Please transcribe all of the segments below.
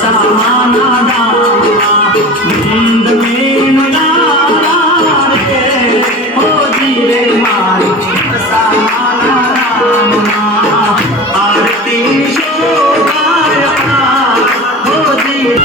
सामाना नींद में नगारा रे हो धीरे मारी सामाना आरती शोभाया हो धीरे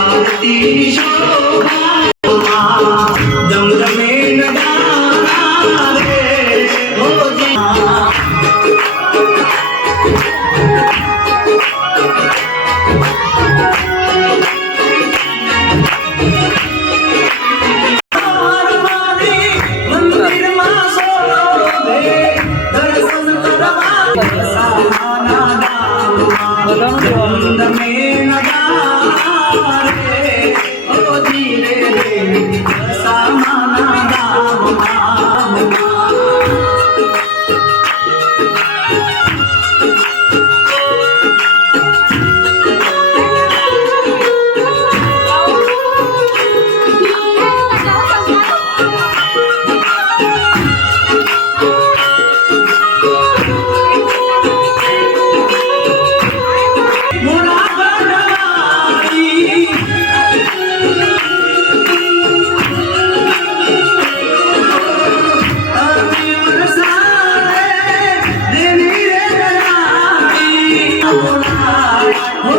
आरती शोभा दमदमे नगारा रे हो जी मंदिर मा सोभे दर्शन करवा सामाना दमदमे नगारा रे हो धीरे रे सामाना हो